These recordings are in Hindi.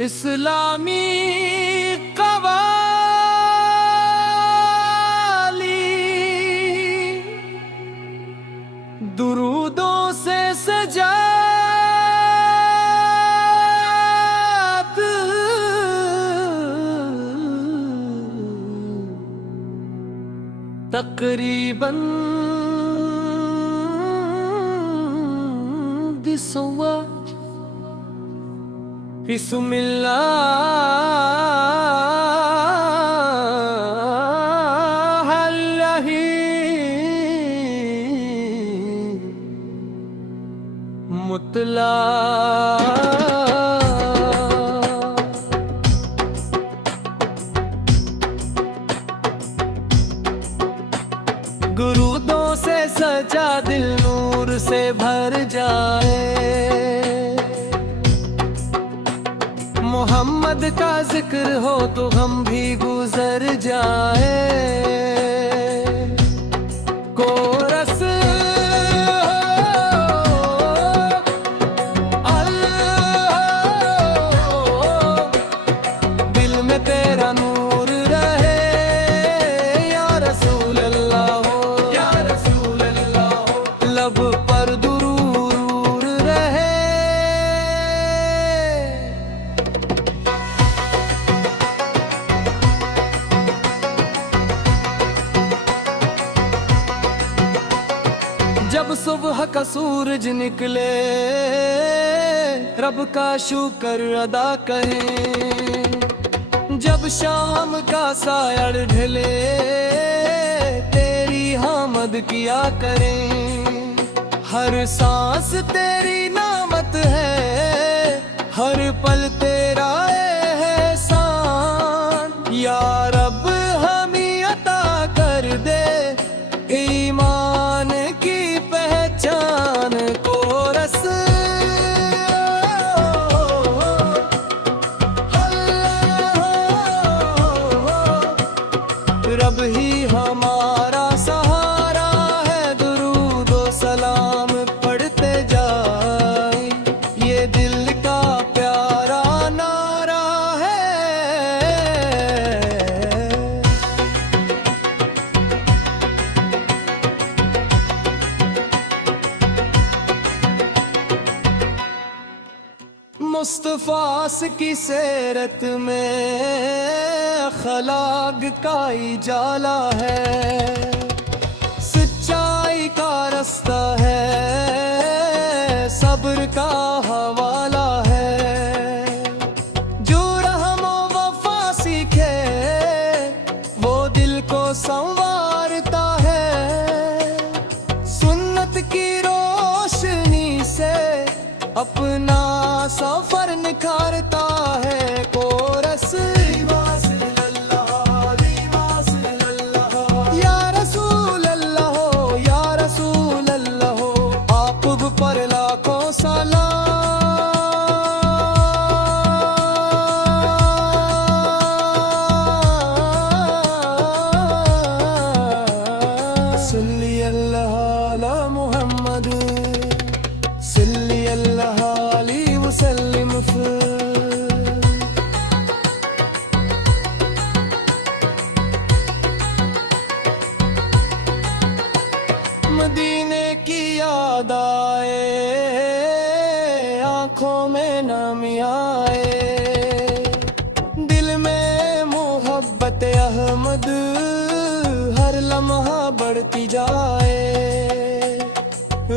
इस्लामी कवाली दुरूदों से सजात तकरीबन दिसवा बिस्मिल्लाह मुतला गुरूदों से सजा दिल नूर से भर जाए। मोहम्मद का जिक्र हो तो हम भी गुजर जाए। कोरस दिल में तेरा नूर रहे या रसूल अल्लाह हो, या रसूल अल्लाह हो। लब पर दुरूर रहे। जब सुबह का सूरज निकले रब का शुक्र अदा करें। जब शाम का साया ढले तेरी हामद किया करें। हर सांस तेरी नामत है, हर पल तेरा एहसान। या रब हमें अता कर दे ईमान की पहचान। कोरस रब ही हमारा सहारा है। दुरूद व सलाम पढ़ते जाए, ये दिल का प्यारा नारा है। मुस्तफास की सीरत में खलाग का इजाला है। सच्चाई का रास्ता है, सब्र का हवाला है। जो रहमो वफा सीखे वो दिल को संवारता है। सुन्नत की रोशनी से अपना सफर निखारता है। कोरस या रसूल अल्लाह हो, या रसूल अल्लाह हो। आप पर लाखों सलाम। सल्ली अल्लाह अला मुहम्मद, सल्ली अल्लाह अलैहि वसल्लम। मदीने की याद आए, आंखों में नम आए। दिल में मोहब्बत अहमद हर लम्हा बढ़ती जाए।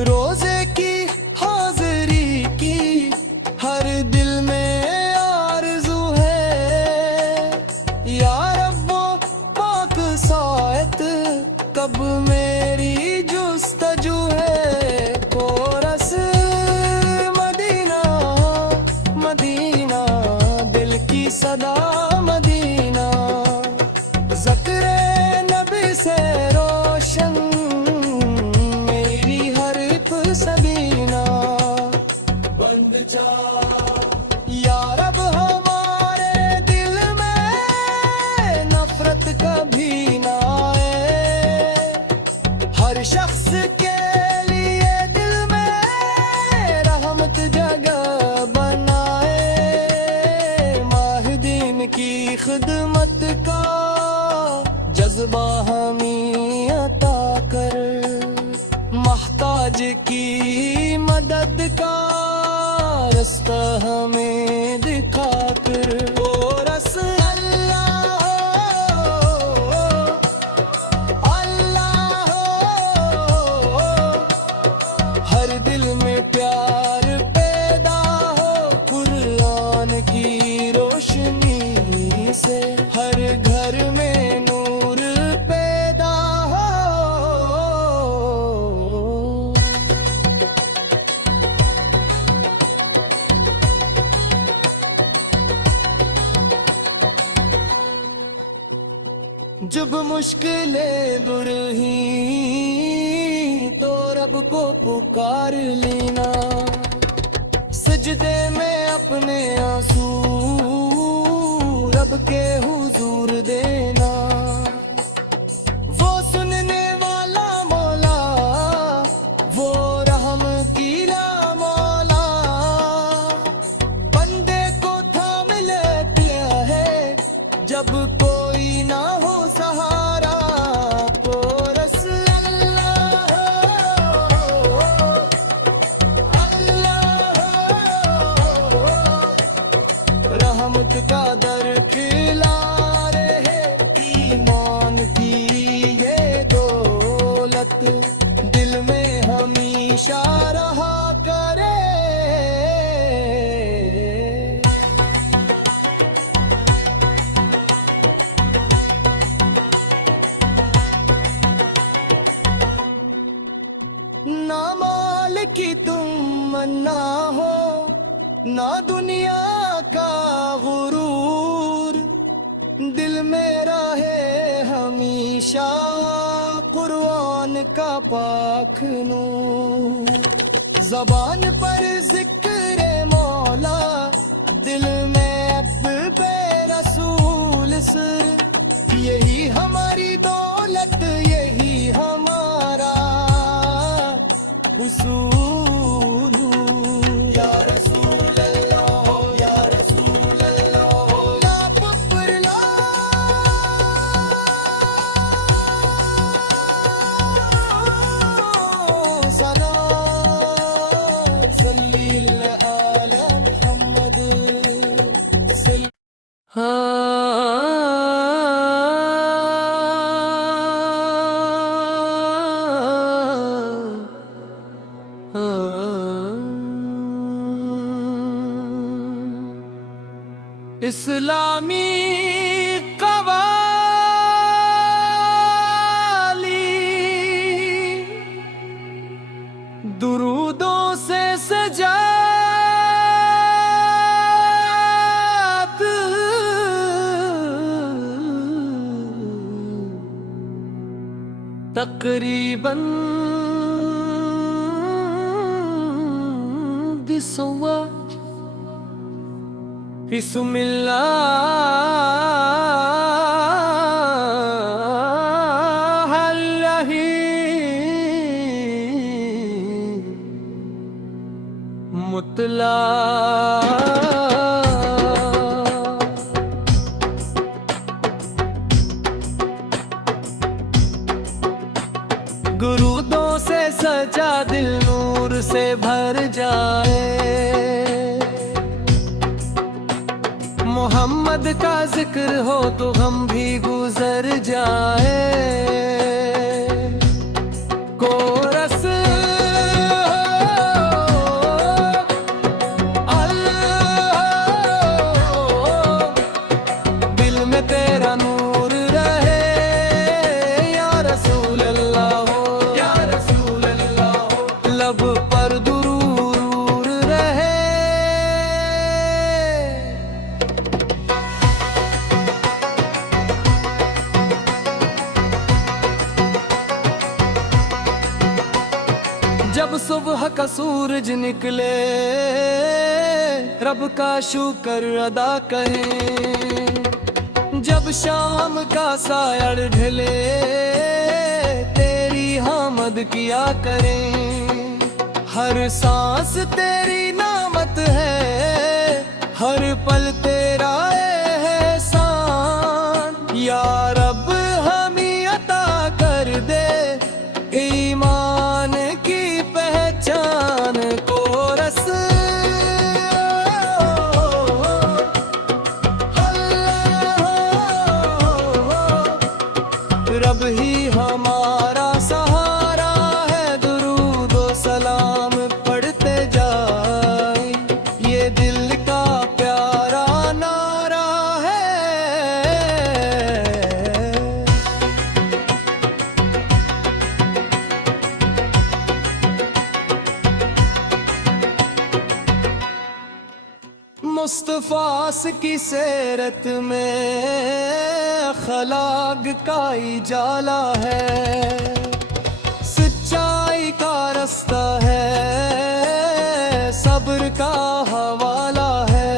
रोजे की हाजिरी की हर दिल में आरज़ू है। या रब्बो पाक सायत कब मेरी जुस्तजू है। कोरस मदीना मदीना दिल की सदा मदीना। ज़िक्रे नबी से रोशन मेरी हर खिदमत का जज्बा हमें अता कर, मोहताज की मदद का रास्ता हमें दिखा कर। ओ रसूल अल्लाह अल्लाह, हर दिल में प्यार पैदा हो कुरान की रोशनी से, हर घर में नूर पैदा हो। जब मुश्किलें बुरही तो रब को पुकार लेना, सजदे में अपने आंसू रब के हुजूर देना। वो सुनने वाला मौला, वो रहम कीला मौला, बंदे को थाम लेता है जब कोई ना हो सहारा। तो रसूल अल्लाह रहमत का दर खिला रहे, ईमान की ये दौलत दिल में हमेशा रहा करे। ना माल की तुम मन्ना हो, ना दुनिया का गुरूर, दिल में रहे हमेशा कुरान का पाक नूर। ज़बान पर जिक्र मौला, दिल में पे रसूल सिर, यही हमारी दौलत यही हमारा उसूल। या रसूल अल्लाह या रसूल अल्लाह, ला पुपर ला सलाम सल्ली अला मुहम्मद इस्लामी कवाली दुरूदों से सजात, तकरीबन दिसवा बिस्मिल्लाह अलही मुतला। गुरूदों से सजा दिल नूर से भर जाए, मोहम्मद का जिक्र हो तो हम भी गुजर जाए। कोरस दिल में तेरा नूर रहे, या रसूल अल्लाह हो या रसूल अल्लाह हो, लब पर दुरूर रहे। जब सुबह का सूरज निकले रब का शुक्र अदा करें, जब शाम का साया ढले तेरी हामद किया करें। हर सांस तेरी नामत है, हर पल तेरा एहसान, मुस्तफास की सीरत में खलाग का इजाला है, सच्चाई का रास्ता है, सब्र का हवाला है।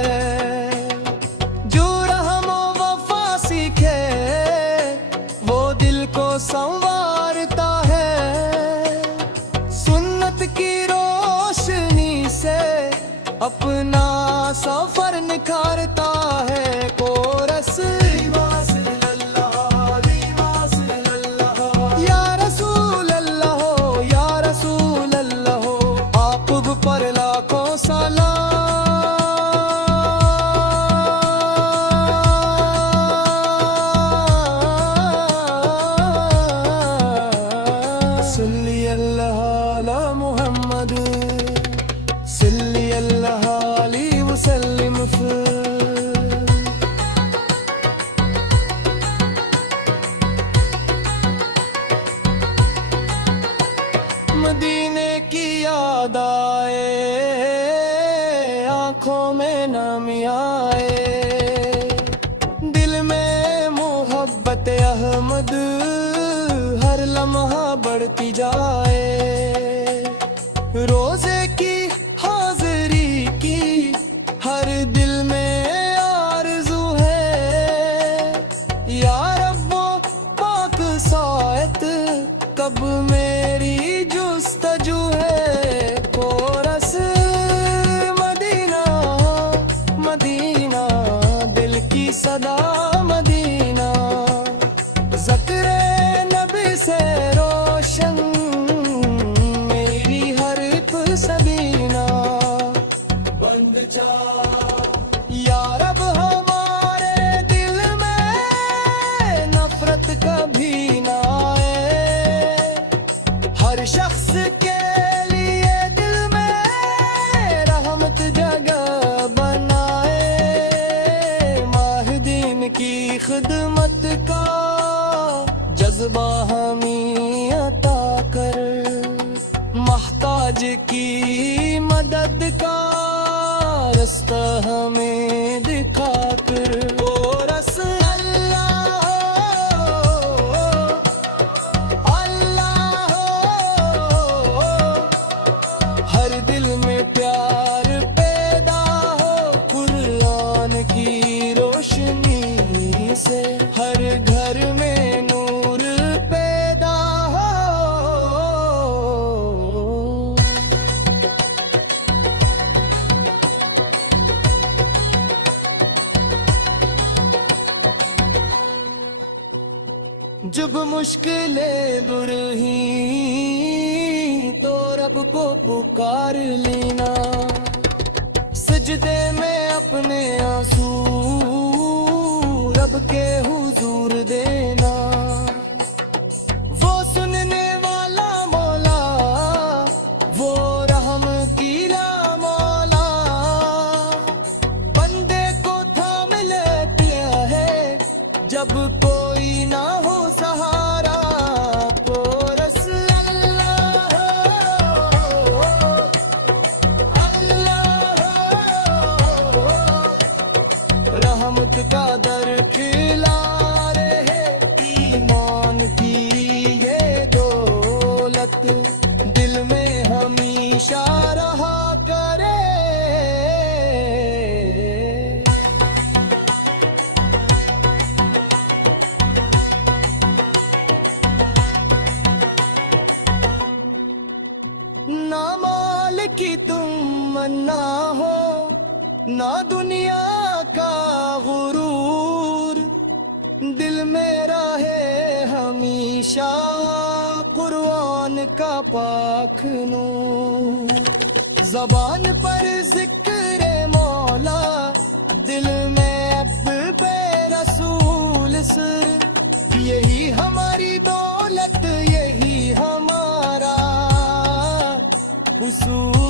जो रहमो वफा सीखे वो दिल को संवारता है, सुन्नत की रोशनी से अपना सफर निखारता है। कोरस या रसूल अल्लाह हो, या रसूल अल्लाह हो, आप पर लाखों सलाम। सल्ली अल्लाह अला मुहम्मद, सल्ली अल्लाह अलैहि वसल्लम। मदीने की याद आए, आंखों में नम आए, दिल में मोहब्बत अहमद हर लम्हा बढ़ती जाए। रोजे की हाजिरी की हर दिल में आरज़ू है, या रब्बो पाक सायत कब मेरी जुस्तजू है। कोरस मदीना मदीना दिल की सदा मदीना, ज़िक्रे नबी से रोशन मेरी हर एक सबीना। बंद जा या रब हमारे दिल में नफरत कभी ना आए, हर शख्स के लिए दिल में रहमत जगह बनाए। माहिदीन की खिदमत का जज्बा हमें अता कर, मोहताज की मदद का रास्ता हमें दिखा कर। कोरस अल्लाह अल्लाह हर दिल में प्यार पैदा हो, कुरान की रोशनी से हर घर में नूर पैदा हो। जब मुश्किलें बुरही तो रब को पुकार लेना, सजदे में अपने आंसू रब के हुजूर देना। वो सुनने वाला मौला, वो रहम कीला मौला, बंदे को थाम लेता है जब कोई ना हो सहारा। कोरस अल्लाह अल्लाह रहमत का दर खिला रहे, ईमान की ये दौलत दिल में हमेशा रहा करे। ना माल की तुम मन्ना हो, ना दुनिया का गुरूर, दिल में रहे हमेशा कुरान का पाक नूर। ज़बान पर ज़िक्र मौला, दिल में अब पे रसूल सिर, यही हमारी दौलत यही हमारा उसूल।